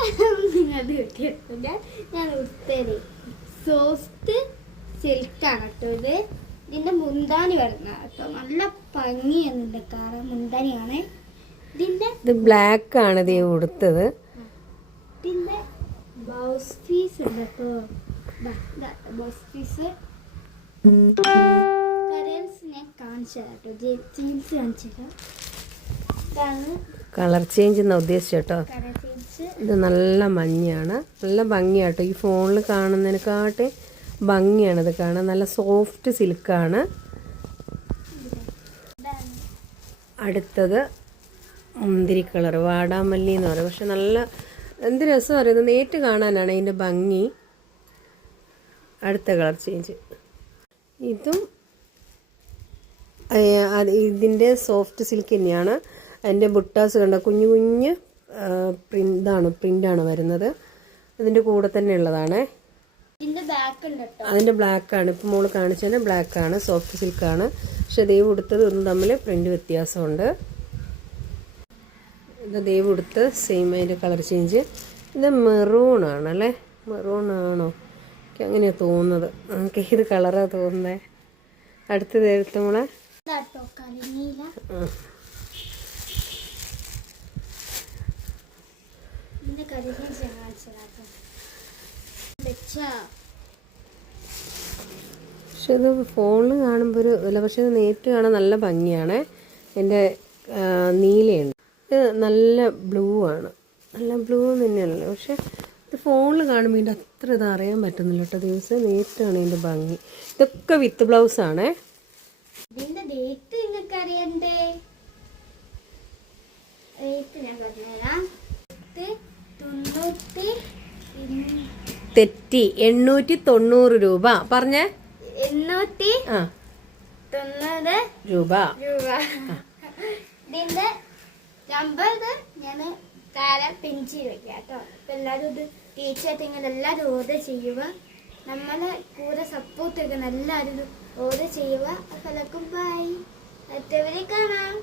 നിങ്ങൾ ഞാൻ ഉടുത്തത് സോഫ്റ്റ് സിൽക്കാണ് കേട്ടോ. ഇതിന്റെ മുന്താണി വരുന്ന കേട്ടോ. നല്ല ഭംഗിയാണ് ഇതിന്റെ കളർ. മുന്താണിയാണ് ഇത് ബ്ലാക്ക് ആണ് ഇത് ഉടുത്തത്. ഇതിന്റെ ബ്ലൗസ് പീസ് ഉണ്ട് കേട്ടോ. ബ്ലൗസ് പീസ് ഞാൻ കാണിച്ചു തരാം കേട്ടോ. ജീൻസ് കാണിച്ചു തരാം. ഇതാണ് കളർ ചേഞ്ച് എന്നാ ഉദ്ദേശിച്ചു കേട്ടോ. Colour change. ഇത് നല്ല മഞ്ഞയാണ്, നല്ല ഭംഗിയാട്ടോ. ഈ ഫോണിൽ കാണുന്നതിനെക്കാട്ടി ഭംഗിയാണ് ഇത് കാണാൻ. നല്ല സോഫ്റ്റ് സിൽക്കാണ്. അടുത്തത് മുന്തിരി കളർ, വാടാമല്ലി എന്ന് പറയും. പക്ഷെ നല്ല എന്ത് രസം അറിയുന്നത്, നേരിട്ട് കാണാനാണ് അതിൻ്റെ ഭംഗി. അടുത്ത കളർ ചേഞ്ച് ഇതും ഇതിൻ്റെ സോഫ്റ്റ് സിൽക്ക് തന്നെയാണ്. അതിൻ്റെ ബുട്ടാസ് കണ്ട കുഞ്ഞു കുഞ്ഞ് പ്രിൻ്റാണ് വരുന്നത്. ഇതിൻ്റെ കൂടെ തന്നെ ഉള്ളതാണ്. അതിൻ്റെ ബ്ലാക്കാണ് ഇപ്പം മോള് കാണിച്ചത്. ബ്ലാക്കാണ്, സോഫ്റ്റ് സിൽക്കാണ്. പക്ഷെ ദൈവം ഉടുത്തത് ഒന്നും തമ്മിൽ പ്രിൻ്റ് വ്യത്യാസമുണ്ട്. ഇത് ദൈവം ഉടുത്ത് സെയിം അതിൻ്റെ കളർ ചേഞ്ച്. ഇത് മെറൂൺ ആണല്ലേ, മെറൂൺ ആണോ? എനിക്ക് അങ്ങനെയാണ് തോന്നുന്നത്. നമുക്ക് ഏത് കളറാണ് തോന്നുന്നത്. അടുത്തത് എടുത്ത് മോളെ. പക്ഷെ ഇത് ഫോണിൽ കാണുമ്പോൾ ഒരു ഇല്ല, പക്ഷെ ഇത് നേരിട്ട് കാണാൻ നല്ല ഭംഗിയാണ്. എൻ്റെ നീലയുണ്ട്. ഇത് നല്ല ബ്ലൂ ആണ്, നല്ല ബ്ലൂ തന്നെയാണല്ലോ. പക്ഷെ ഇത് ഫോണിൽ കാണുമ്പോൾ ഇതിൻ്റെ അത്ര ഇത് അറിയാൻ പറ്റുന്നില്ല കേട്ടോ. ദിവസം നേരിട്ടാണ് ഇതിൻ്റെ ഭംഗി. ഇതൊക്കെ വിത്ത് ബ്ലൗസാണേ. ഇതിന്റെ ഡേറ്റ് നിങ്ങൾക്ക് അറിയണ്ടേ? തെറ്റി 890 രൂപ പറഞ്ഞേ. 890 രൂപ. ഇതിന്റെ നമ്പർ ഞാൻ താഴെ പിൻ ചെയ്ത് വെക്കാം കേട്ടോ. അപ്പൊ എല്ലാവരും ഇത് ടീച്ചറായിട്ട് ഇങ്ങനെ എല്ലാവരും ഓർഡർ ചെയ്യുക. നമ്മളെ കൂടെ സപ്പോർട്ട് ചെയ്യുന്ന എല്ലാവരും ഓർഡർ ചെയ്യുക. അപ്പൊ എല്ലാവർക്കും ബൈ. അടുത്തവരെ കാണാം.